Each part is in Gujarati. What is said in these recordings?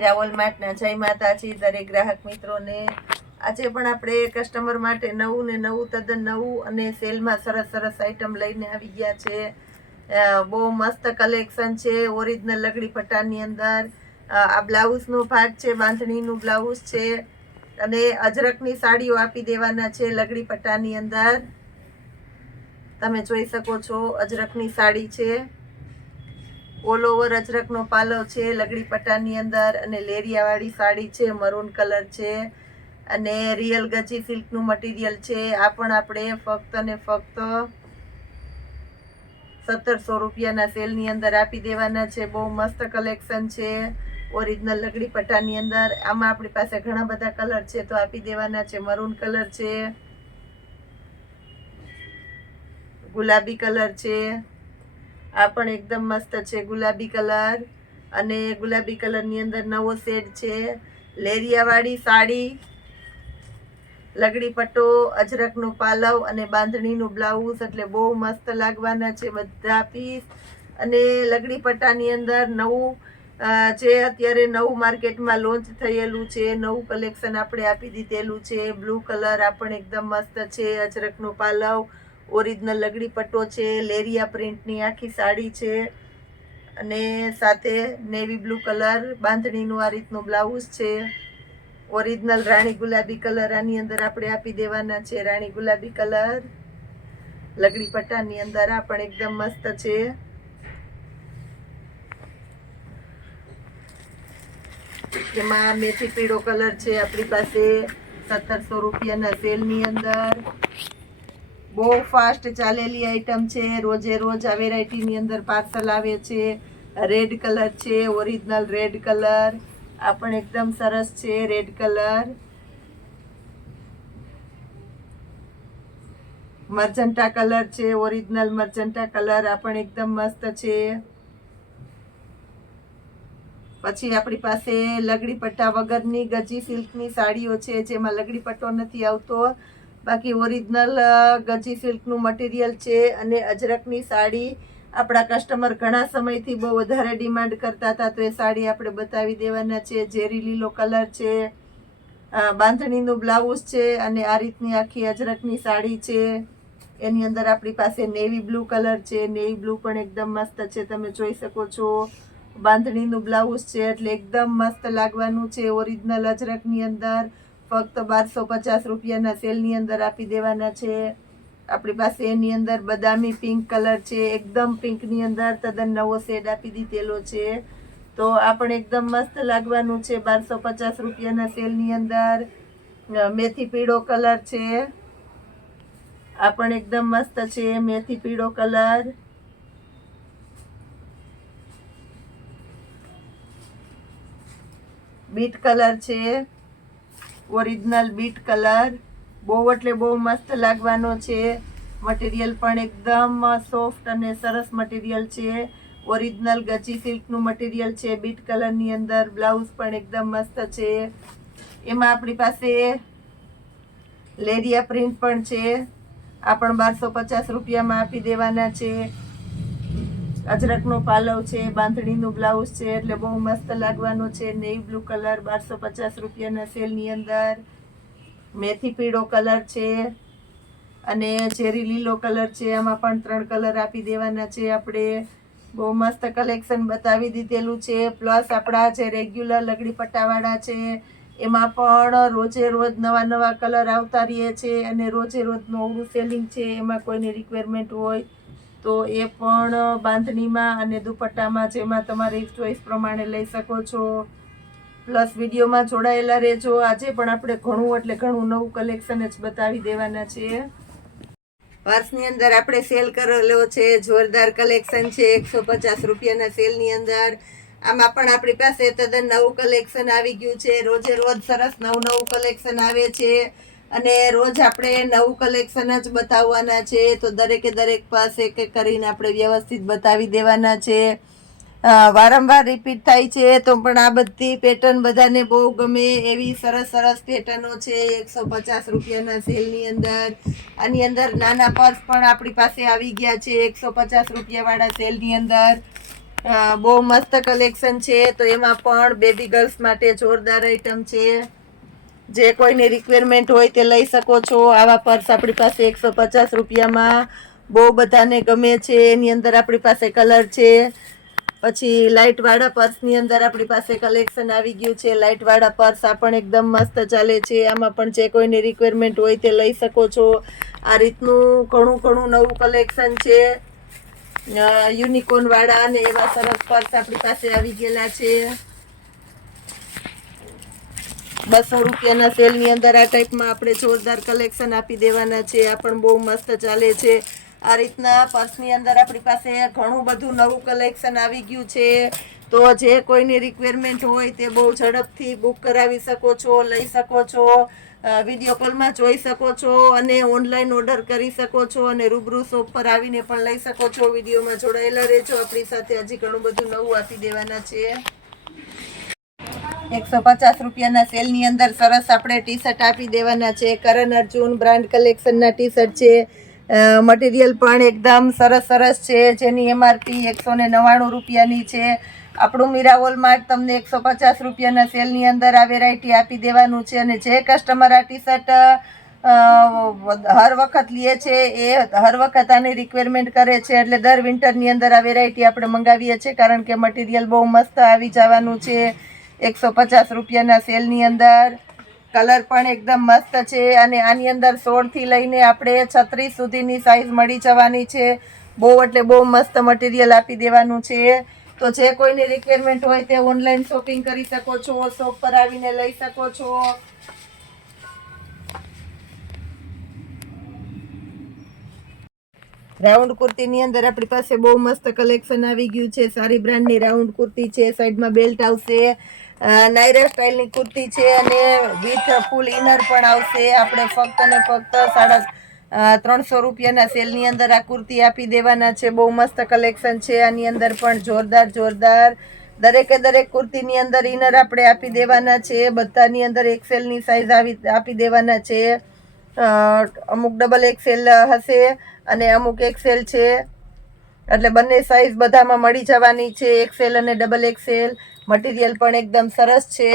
મીરા વોલમાર્ટના જય માતાજી દરેક ગ્રાહક મિત્રોને। આજે પણ આપણે કસ્ટમર માટે નવું ને નવું તદ્દન નવું અને સેલમાં સરસ સરસ આઈટમ લઈને આવી ગયા છે। બહુ મસ્ત કલેક્શન છે। ઓરિજિનલ લગડી પટ્ટાની અંદર આ બ્લાઉઝનો ભાગ છે, બાંધણીનું બ્લાઉઝ છે અને અજરકની સાડીઓ આપી દેવાના છે લગડી પટ્ટાની અંદર। તમે જોઈ શકો છો અજરકની સાડી છે, ઓલ ઓવર અજરકનો પાલવ છે લગડી પટ્ટાની અંદર અને લેરિયાવાળી સાડી છે, મરૂન કલર છે અને રિયલ ગજી સિલ્કનું મટીરિયલ છે। આ પણ આપણે ફક્ત અને ફક્ત 1700 રૂપિયાના સેલની અંદર આપી દેવાના છે। બહુ મસ્ત કલેક્શન છે ઓરિજિનલ લગડી પટ્ટાની અંદર। આમાં આપણી પાસે ઘણા બધા કલર છે તો આપી દેવાના છે। મરૂન કલર છે, ગુલાબી કલર છે, આ પણ એકદમ મસ્ત છે ગુલાબી કલર અને ગુલાબી કલરની અંદર નવો શેડ છે। લેરિયાવાળી સાડી, લગડી પટ્ટો, અજરકનો પાલવ અને બાંધણીનું બ્લાઉઝ એટલે બહુ મસ્ત લાગવાના છે બધા પીસ। અને લગડી પટ્ટાની અંદર નવું જે અત્યારે નવું માર્કેટમાં લોન્ચ થયેલું છે, નવું કલેક્શન આપણે આપી દીધેલું છે। બ્લુ કલર આ પણ એકદમ મસ્ત છે, અજરકનો પાલવ, ઓરિજિનલ લગડી પટ્ટો છે, લેરિયા પ્રિન્ટની આખી સાડી છે અને સાથે નેવી બ્લુ કલર બાંધણીનું આ રીતનું બ્લાઉઝ છે। ઓરિજિનલ રાણી ગુલાબી કલર આની અંદર આપણે આપી દેવાના છે। રાણી ગુલાબી કલર લગડી પટ્ટાની અંદર આ પણ એકદમ મસ્ત છે। એમાં મેથી પીળો કલર છે આપણી પાસે 1700 રૂપિયાના સેલની અંદર। બહુ ફાસ્ટ ચાલેલી આઈટમ છે, રોજે રોજ આ વેરાયટીની અંદર પાર્સલ આવે છે। રેડ કલર છે, ઓરિજિનલ રેડ કલર આ પણ એકદમ સરસ છે રેડ કલર। મર્જન્ટા કલર છે, ઓરિજિનલ મર્જન્ટા કલર આ પણ એકદમ મસ્ત છે। પછી આપણી પાસે લગડી પટ્ટા વગરની ગજી સિલ્કની સાડીઓ છે જેમાં લગડી પટ્ટો નથી આવતો, બાકી ઓરિજિનલ ગજી સિલ્કનું મટીરિયલ છે અને અજરકની સાડી આપણા કસ્ટમર ઘણા સમયથી બહુ વધારે ડિમાન્ડ કરતા હતા તો એ સાડી આપણે બતાવી દેવાના છે। ઝેરી લીલો કલર છે, બાંધણીનું બ્લાઉઝ છે અને આ રીતની આખી અજરકની સાડી છે। એની અંદર આપણી પાસે નેવી બ્લુ કલર છે, નેવી બ્લુ પણ એકદમ મસ્ત છે, તમે જોઈ શકો છો। બાંધણીનું બ્લાઉઝ છે એટલે એકદમ મસ્ત લાગવાનું છે। ઓરિજિનલ અજરકની અંદર ફક્ત 1250 રૂપિયાના સેલની અંદર આપી દેવાના છે। આપણી પાસે એની અંદર બદામી પિંક કલર છે, એકદમ પિંકની અંદર તદ્દન નવો શેડ આપી દીધેલો છે તો આ પણ એકદમ મસ્ત લાગવાનું છે 1250 રૂપિયાના સેલની અંદર। મેથી પીળો કલર છે, આ પણ એકદમ મસ્ત છે મેથી પીળો કલર। બીટ કલર છે, ઓરિજિનલ બીટ કલર બહુ એટલે બહુ મસ્ત લાગવાનો છે। મટીરિયલ પણ એકદમ સોફ્ટ અને સરસ મટીરિયલ છે। ઓરિજિનલ ગજી સિલ્કનું મટીરિયલ છે, બીટ કલરની અંદર બ્લાઉઝ પણ એકદમ મસ્ત છે। એમાં આપણી પાસે લેરિયા પ્રિન્ટ પણ છે, આ પણ 1250 રૂપિયામાં આપી દેવાના છે। અજરકનો પાલવ છે, બાંધણીનું બ્લાઉઝ છે એટલે બહુ મસ્ત લાગવાનો છે। નેવી બ્લુ કલર 1250 રૂપિયાના સેલની અંદર। મેથી પીળો કલર છે અને ઝેરી લીલો કલર છે, આમાં પણ 3 કલર આપી દેવાના છે આપણે। બહુ મસ્ત કલેક્શન બતાવી દીધેલું છે। પ્લસ આપણા જે રેગ્યુલર લગડી પટ્ટાવાળા છે એમાં પણ રોજે રોજ નવા નવા કલર આવતા રહે છે અને રોજે રોજ નવું સેલિંગ છે। એમાં કોઈની રિક્વાયરમેન્ટ હોય તો એ પણ બાંધણીમાં અને દુપટ્ટામાં જેમાં તમારી ચોઈસ પ્રમાણે લઈ શકો છો। પ્લસ વિડીયોમાં જોડાયેલા રહેજો। આજે પણ આપણે ઘણું એટલે ઘણું નવું કલેક્શન જ બતાવી દેવાના છે। પર્સની અંદર આપણે સેલ કરેલો છે જોરદાર કલેક્શન છે 150 રૂપિયાના સેલની અંદર। આમાં પણ આપણી પાસે તદ્દન નવું કલેક્શન આવી ગયું છે। રોજે રોજ સરસ નવું નવું કલેક્શન આવે છે અને રોજ આપણે નવું કલેક્શન જ બતાવવાના છે તો દરેકે દરેક પાસે એક એક કરીને આપણે વ્યવસ્થિત બતાવી દેવાના છે। વારંવાર રિપીટ થાય છે તો પણ આ બધી પેટર્ન બધાને બહુ ગમે એવી સરસ સરસ પેટર્નો છે 150 રૂપિયાના સેલની અંદર। આની અંદર નાના પર્સ પણ આપણી પાસે આવી ગયા છે 150 રૂપિયાવાળા સેલની અંદર। બહુ મસ્ત કલેક્શન છે. તો એમાં પણ બેબી ગર્લ્સ માટે જોરદાર આઈટમ છે. જે કોઈની રિક્વાયરમેન્ટ હોય તે લઈ શકો છો. આવા પર્સ આપણી પાસે 150 રૂપિયામાં બહુ બધાને ગમે છે. એની અંદર આપણી પાસે કલર છે. પછી લાઇટ વાળા પર્સની અંદર આપણી પાસે કલેક્શન આવી ગયું છે. લાઇટ વાળા પર્સ આ પણ એકદમ મસ્ત ચાલે છે. આમાં પણ જે કોઈની રિક્વાયરમેન્ટ હોય તે લઈ શકો છો. આ રીતનું ઘણું નવું કલેક્શન છે. યુનિકોર્ન વાળા અને એવા સરસ પર્સ આપણી પાસે આવી ગયેલા છે. 200 રૂપિયાના સેલની અંદર આ ટાઈપમાં આપણે જોરદાર કલેક્શન આપી દેવાના છે. આ પણ બહુ મસ્ત ચાલે છે. આ રીતના પર્સની અંદર આપણી પાસે ઘણું બધું નવું કલેક્શન આવી ગયું છે. તો જે કોઈની રિક્વાયરમેન્ટ હોય તે બહુ ઝડપથી બુક કરાવી શકો છો, લઈ શકો છો, વિડીયો કોલમાં જોઈ શકો છો અને ઓનલાઈન ઓર્ડર કરી શકો છો અને રૂબરૂ શોપ પર આવીને પણ લઈ શકો છો. વિડીયોમાં જોડાયેલા રહેજો. આપણી સાથે હજી ઘણું બધું નવું આપી દેવાના છે. 150 રૂપિયાના સેલની અંદર સરસ આપણે ટી શર્ટ આપી દેવાના છે. કરણ અર્જુન બ્રાન્ડ કલેક્શનના ટી શર્ટ છે. મટીરિયલ પણ એકદમ સરસ છે. જેની MRP 199 રૂપિયાની છે. આપણું મીરા વોલમાર્ટ તમને 150 રૂપિયાના સેલની અંદર આ વેરાયટી આપી દેવાનું છે. અને જે કસ્ટમર આ ટી શર્ટ હર વખત લે છે એ હર વખત આની રિક્વાયરમેન્ટ કરે છે. એટલે દર વિન્ટરની અંદર આ વેરાયટી આપણે મંગાવીએ છીએ. કારણ કે મટીરિયલ બહુ મસ્ત આવી જવાનું છે 150 રૂપિયાના સેલની અંદર. કલર પણ એકદમ મસ્ત છે. અને આની અંદર 16 થી લઈને આપણે 36 સુધીની સાઈઝ મળી જવાની છે. બહુ એટલે બહુ મસ્ત મટીરિયલ આપી દેવાનું છે. તો જે કોઈની રિક્વાયરમેન્ટ હોય તે ઓનલાઈન શોપિંગ કરી શકો છો. શોપ પર આવીને લઈ શકો છો. રાઉન્ડ કુર્તીની અંદર આપણી પાસે બહુ મસ્ત કલેક્શન આવી ગયું છે. સારી બ્રાન્ડની રાઉન્ડ કુર્તી છે. સાઈડમાં બેલ્ટ આવશે. નાયરા સ્ટાઇલની કુર્તી છે અને વિથ ફૂલ ઇનર પણ આવશે. આપણે ફક્ત ને ફક્ત 350 રૂપિયાના સેલની અંદર આ કુર્તી આપી દેવાના છે. બહુ મસ્ત કલેક્શન છે. આની અંદર પણ જોરદાર દરેક કુર્તીની અંદર ઇનર આપણે આપી દેવાના છે. બધાની અંદર XL ની સાઈઝ આપી દેવાના છે. અમુક ડબલ XL હશે અને અમુક XL છે. એટલે બંને સાઈઝ બધામાં મળી જવાની છે. XL અને ડબલ XL. મટીરિયલ પણ એકદમ સરસ છે.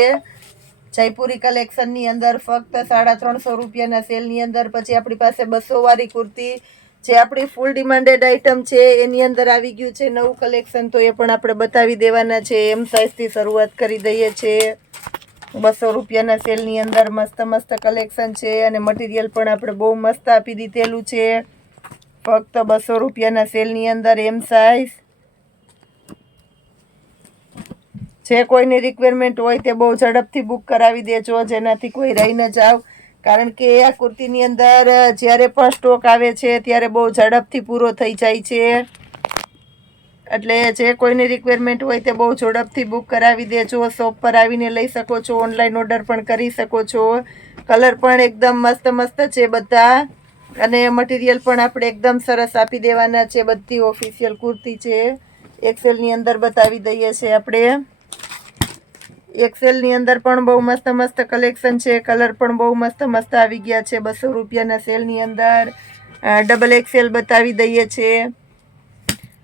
જયપુરી કલેક્શનની અંદર ફક્ત 350 રૂપિયાના સેલની અંદર. પછી આપણી પાસે 200 વાળી કુર્તી જે આપણી ફૂલ ડિમાન્ડેડ આઈટમ છે એની અંદર આવી ગયું છે નવું કલેક્શન. તો એ પણ આપણે બતાવી દેવાના છે. M સાઈઝથી શરૂઆત કરી દઈએ છીએ. 200 રૂપિયાના સેલની અંદર મસ્ત કલેક્શન છે. અને મટીરિયલ પણ આપણે બહુ મસ્ત આપી દીધેલું છે. ફક્ત 200 રૂપિયાના સેલની અંદર M સાઈઝ. જે કોઈની રિક્વાયરમેન્ટ હોય તે બહુ ઝડપથી બુક કરાવી દેજો. જેનાથી કોઈ રહી ન જાવ. કારણ કે આ કુર્તીની અંદર જ્યારે પણ સ્ટોક આવે છે ત્યારે બહુ ઝડપથી પૂરો થઈ જાય છે. એટલે જે કોઈની રિક્વાયરમેન્ટ હોય તે બહુ ઝડપથી બુક કરાવી દેજો. શોપ પર આવીને લઈ શકો છો. ઓનલાઈન ઓર્ડર પણ કરી શકો છો. કલર પણ એકદમ મસ્ત છે બધા. અને મટીરિયલ પણ આપણે એકદમ સરસ આપી દેવાના છે. બધી ઓફિશિયલ કુર્તી છે. XL ની અંદર બતાવી દઈએ છીએ આપણે. XL ની અંદર પણ બહુ મસ્ત કલેક્શન છે. કલર પણ બહુ મસ્ત આવી ગયા છે. 200 રૂપિયાના સેલની અંદર ડબલ XL બતાવી દઈએ છીએ.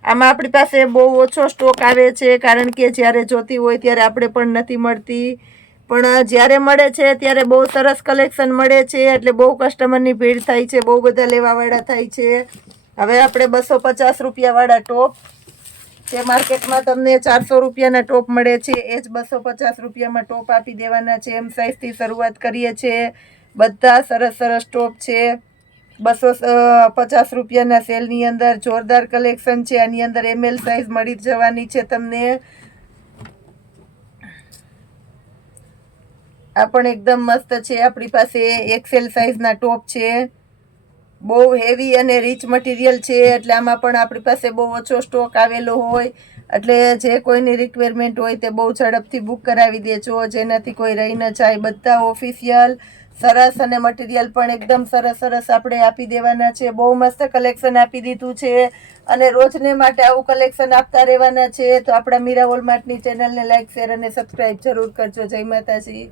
આમાં આપણી પાસે બહુ ઓછો સ્ટોક આવે છે. કારણ કે જ્યારે જોતી હોય ત્યારે આપણે પણ નથી મળતી. પણ જ્યારે મળે છે ત્યારે બહુ સરસ કલેક્શન મળે છે. એટલે બહુ કસ્ટમરની ભીડ થાય છે. બહુ બધા લેવાવાળા થાય છે. હવે આપણે 250 રૂપિયાવાળા ટોપ જે માર્કેટમાં તમને 400 રૂપિયાના ટોપ મળે છે એ જ 250 રૂપિયામાં ટોપ આપી દેવાના છે. M સાઈઝથી શરૂઆત કરીએ છીએ. બધા સરસ ટોપ છે. 250 રૂપિયાના સેલની અંદર જોરદાર કલેક્શન છે. આની અંદર ML સાઈઝ મળી જવાની છે તમને. આ પણ એકદમ મસ્ત છે. આપણી પાસે XL સાઈઝના ટોપ છે. બહુ હેવી અને રીચ મટીરિયલ છે. એટલે આમાં પણ આપણી પાસે બહુ ઓછો સ્ટોક આવેલો હોય. એટલે જે કોઈની રિક્વાયરમેન્ટ હોય તે બહુ ઝડપથી બુક કરાવી દેજો. જેનાથી કોઈ રહી ન જાય. બધા ઓફિશિયલ સરસ અને મટીરિયલ પણ એકદમ સરસ આપણે આપી દેવાના છે. બહુ મસ્ત કલેક્શન આપી દીધું છે. અને રોજને માટે આવું કલેક્શન આપતા રહેવાના છે. તો આપણા મીરા વોલમાર્ટની ચેનલને લાઈક, શેર અને સબસ્ક્રાઈબ જરૂર કરજો. જય માતાજી.